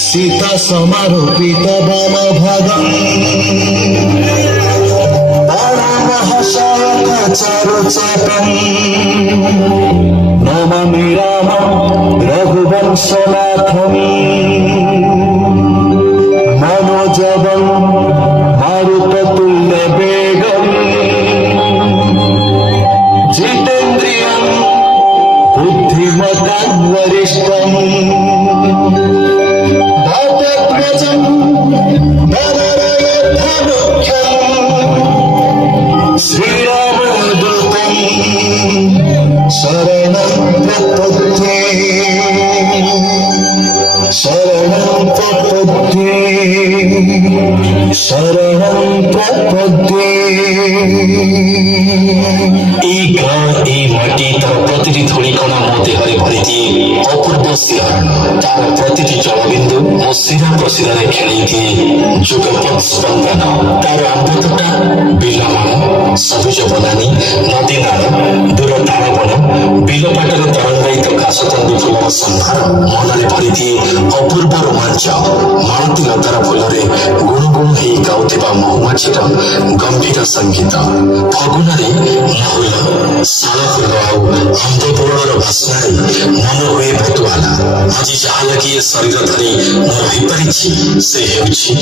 Sita समारोपित one भागम चारुचापम नमामि रामं रघुवंशनाथं मनोजवं मारुततुल्यवेगं जितेन्द्रियं बुद्धिमतां वरिष्ठं भरतध्वजं वरदयध्वमुख्यं श्रीरामदूतं शरणं प्रपद्ये शरणं प्रपद्ये शरणं प्रपद्ये। माटी तार प्रतिटी धूलिकणा मो देहरे भरिदिए अपूर्व शिहरण तार प्रतिटी जलबिंदु मो शिरा प्रशिरारे खेलिदिए जुगपथ स्पंदन तार आंबतोटा बिलमान सबुज बनानी नदी नाल दूर तालबन बिलपाटर तरंगायित घासतंडु फुलर संभार मनरे भरिदिए अपूर्व रोमांच मालती लतार फुलरे गुणगुण हेई गाउथिबा महुमाछीर गंभीर संगीत फगुनरे महुल सालफुल आंब बोलर भाषण मन हुए भतुआला आज जहा लगी शरीर धरी मोर होईपारि से हेउछि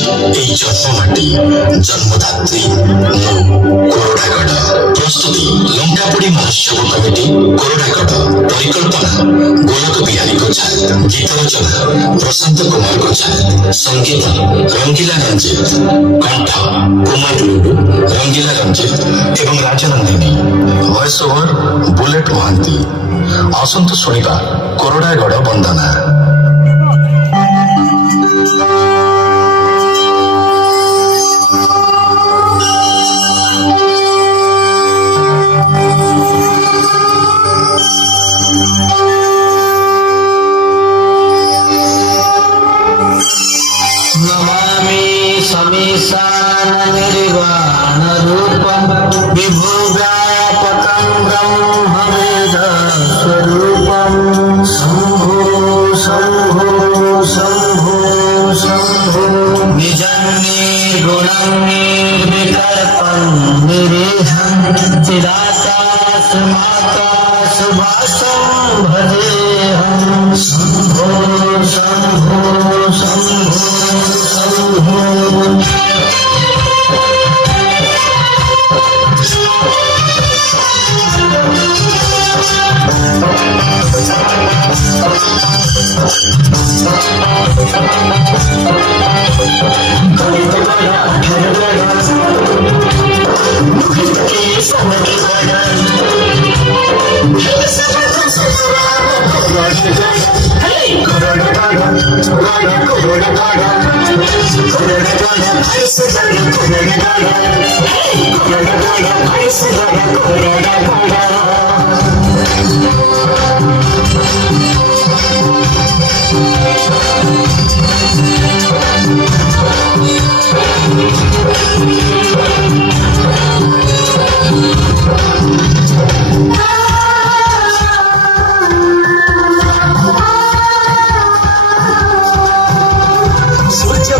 एई जन्ममाटी जन्मदात्री कोरोडागढ़। प्रस्तुति लंकापुड़ी महोत्सव कमिटी कोरोडागढ़। परिकल्पना गोलक बिहारी को छाया, गीत रचना प्रशांत कुमार को छाया, संगीत रंगीला रंजित, कंठ कुमार लुडू रंगीला रंजित एवं Rajnandini, voice over Bullet Mahanti. आसंतु सुनिबा कोरोडागढ़ वंदना। नमामि समीशान निर्वाण रूपं विभुव्यापकं ब्रह्मवेद स्वरूपं शंभो शंभो शंभो शंभो निजं निर्गुणं निर्विकल्पं निरीहं चिदाकाशमाकाशवासं भजेऽहं शंभो शंभो शंभो शंभो।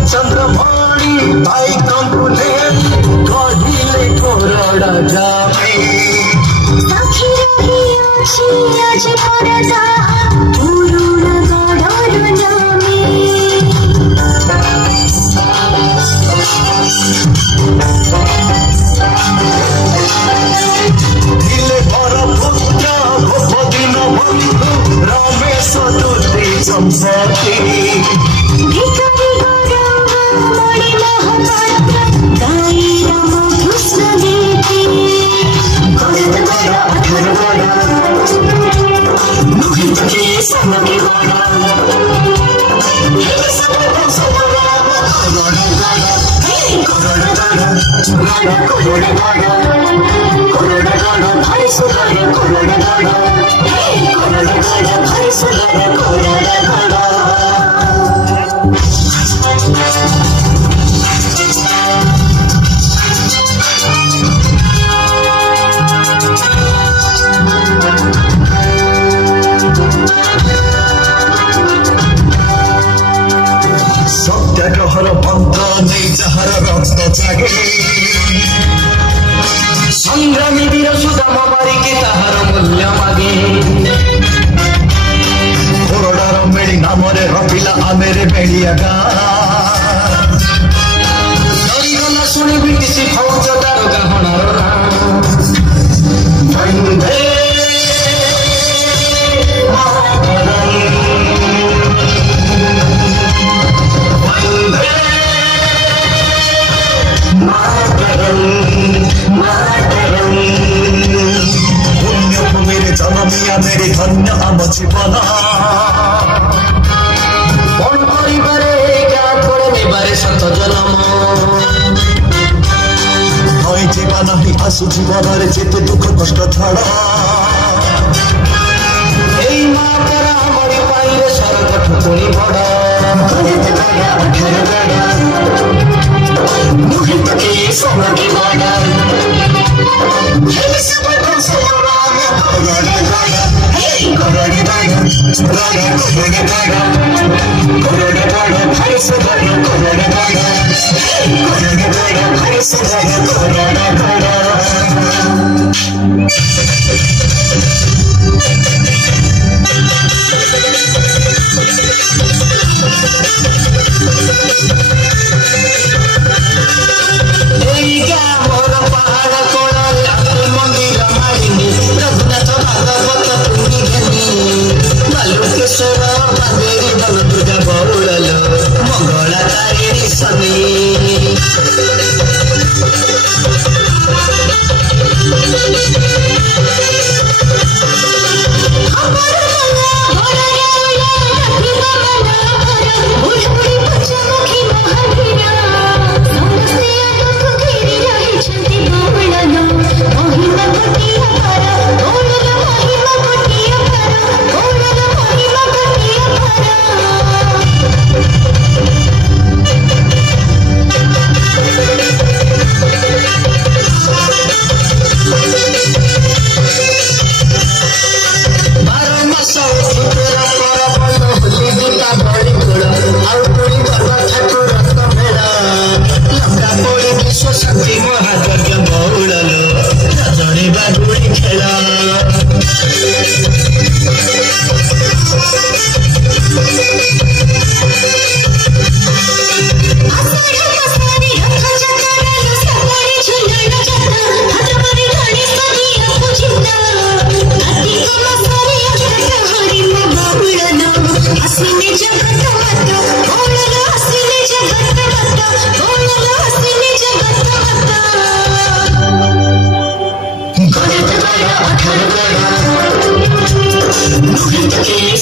चंद्रमणि भाई कंपुले कहिले कोरडा जामे सखी रही अछि आज परदा पुरुण गडर नामे दिले भर पुत्र गोपदिन बंधु रमेश दूती संपत्ति भितरी गौरव मणि महाकाल गाई राम कृष्ण देती गरद गड अठर गड लुहित के समके गड हे सबक सबक गड गड हे गड गड गड गड गड भाई सुगड गड गड हे गड गड भाई सुगड गड गड। যাহার রক্ত জাগে সংগ্রামী বীর সুদাম বারিকে তাহার মূল্য মাগে কোরডার মেଳି নামরে রপিলা আমের বেড়িয়া গাঁ ডরিগলা শুনি ব্রিটিশ ফৌজদার গাহଣାର ନାଁ বন্দে পুণ্যভূমির জনমিয়া মেরে ধন্য আম জীবন বন করিবারে করে নেবারে শত জনম নয় জীবা নাহি আসু জীবনের যেতে দুঃখ কষ্ট ছাড়া এই মা তারা আমার পাইলে স্বর্গ ঠুকুনি বড় মুহিতকে সমকি বড়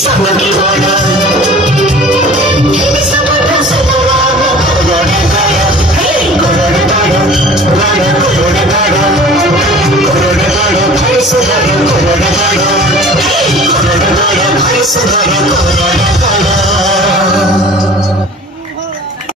Samaki